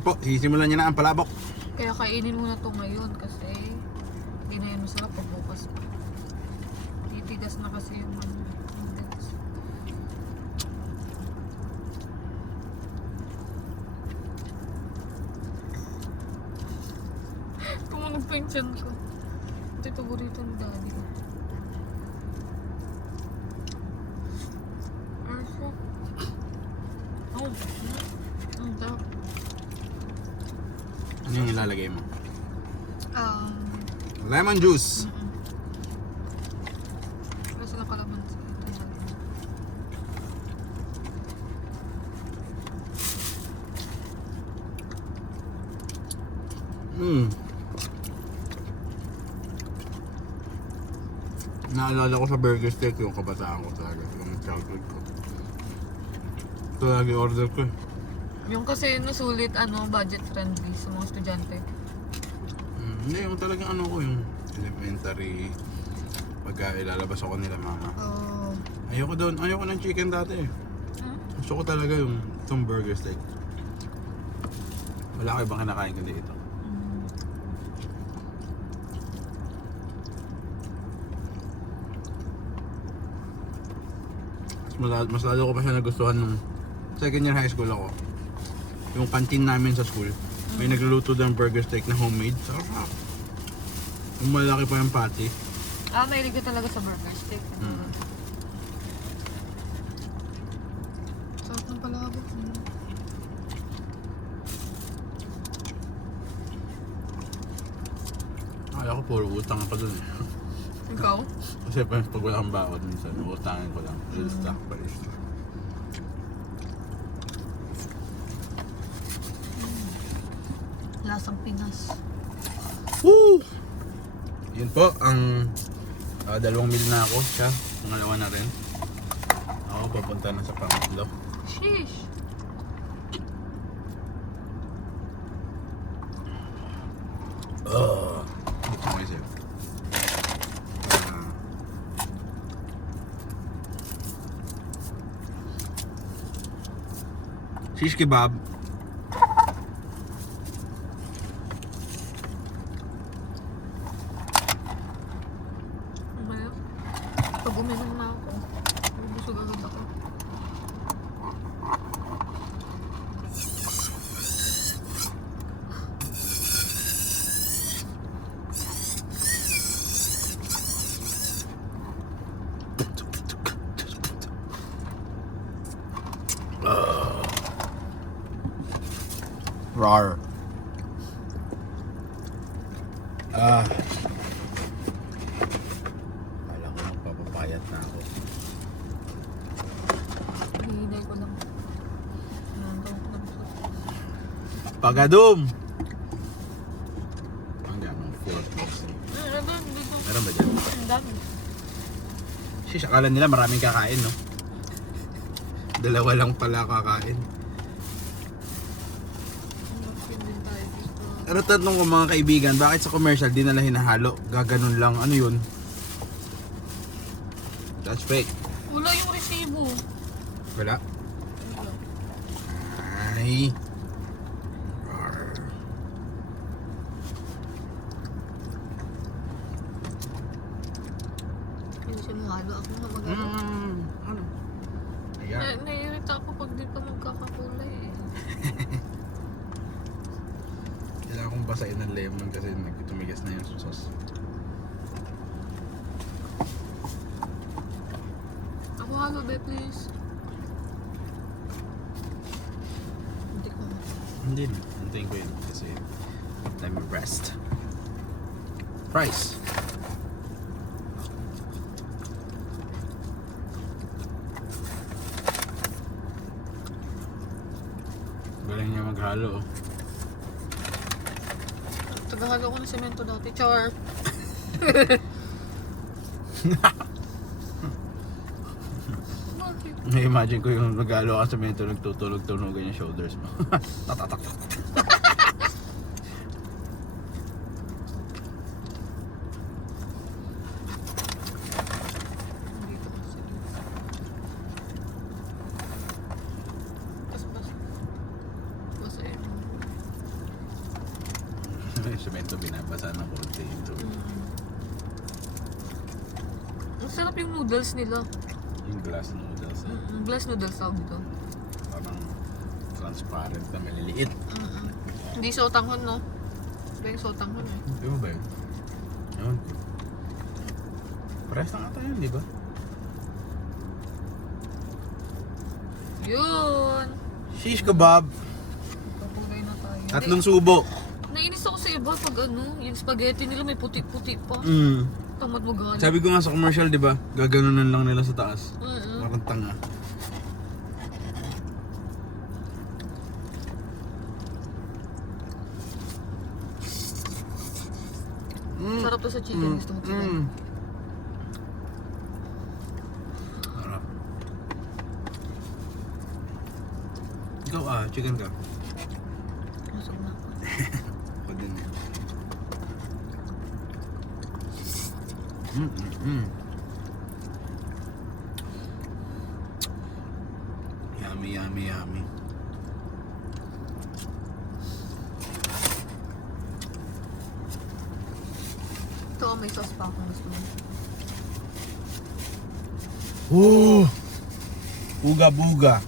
Na po, sisimulan niya na ang palabok. Kaya kainin mo na to ngayon kasi hindi na yan masarap pag bukas pa. Titigas na kasi yung ano. Tumunog pa yung tiyan ko. Ito yung paborito ng daddy ko. Arso. Oh, ang sarap. Ano yung ilalagay mo? Um, Lemon juice. Kasi nakalaman sa ito. Naalala ko sa burger steak yung kabataan ko talaga. Yung childhood ko. Ito lagi order ko eh. Yung kasi nasulit budget friendly sa mga estudyante. Hindi, yung talagang ano ko yung elementary. Pagka ilalabas ako nila mama. Oh. Ayoko doon, ayoko ng chicken dati eh. Gusto ko talaga yung itong burger steak. Wala ko ibang kinakain kundi ito. Mas lalo ko pa siya nagustuhan nung second year high school ako. Yung canteen namin sa school, may nagluluto ng burger steak na homemade. Sarap. Yung malaki pa yung patty. Mahilig ka talaga sa burger steak. Sarap ng palabok. Akala ko puro utang pa dun eh. Ikaw? Kasi pag wala kang baon minsan, utangin ko lang. Little stock pa rin. Lasang Pinas. Woo! Yun po, ang 2 meal na ako. Siya, pangalawa na rin. Ako papunta na sa pangatlo. Sheesh! Buksan ko yung sa'yo. Shish kebab. Umaya. Pag uminom na ako, busog agad ako. Rar. Kala ko magpapapayat na ako. Hihintay ko lang. Pagadum! Hanggang 4 closing. Dito. Meron ba dyan? Ang dami. Shish, akala nila maraming kakain, no? 2 lang pala kakain. Din tayo dito. Pero tatanong ko mga kaibigan, bakit sa commercial di nila hinahalo? Gaganon lang, ano yun? That's fake. Wala yung resibo. Wala? Ay. Rar. Hindi siya mahalo. Ako na magalo. Ano? Ayan. Naiirita ako pag di pa magkakakulay eh. Kailangan kong basain ng lemon kasi tumigas na yung sauce. Ako halo be please. Hindi ko. Hindi na. Antayin ko yun kasi let me rest. Price. Galing niya maghalo. Tagahalo ko ng semento dati. Char. Bakit? Na-imagine ko yung maghalo ka sa mento, nagtutulog-tunugan yung shoulders mo. Tatatak. Dito kasi. Pas. Basta yun. Sarap yung noodles nila. Yung glass noodles. Glass noodles tawag dito. Parang transparent na maliliit. Hindi sotanghon, no? Iba yung sotanghon eh. Di ba ba yun? Ewan ko. Parehas na ata yun, di ba? Yun! Shish kebab. Papugay na tayo. Tatlong subo. Nainis ako sa iba pag ano, yung spaghetti nila may puti-puti pa. Tamad mo galit. Sabi ko nga sa commercial, di ba? Gaganunan lang nila sa taas. Parang tanga. Sarap to sa chicken. Gusto mo chicken? Sarap. Ikaw chicken ka. Masok na. Ako din. Yummy, yummy, yummy. Ito, may sauce pa akong gusto mo. Buga-buga.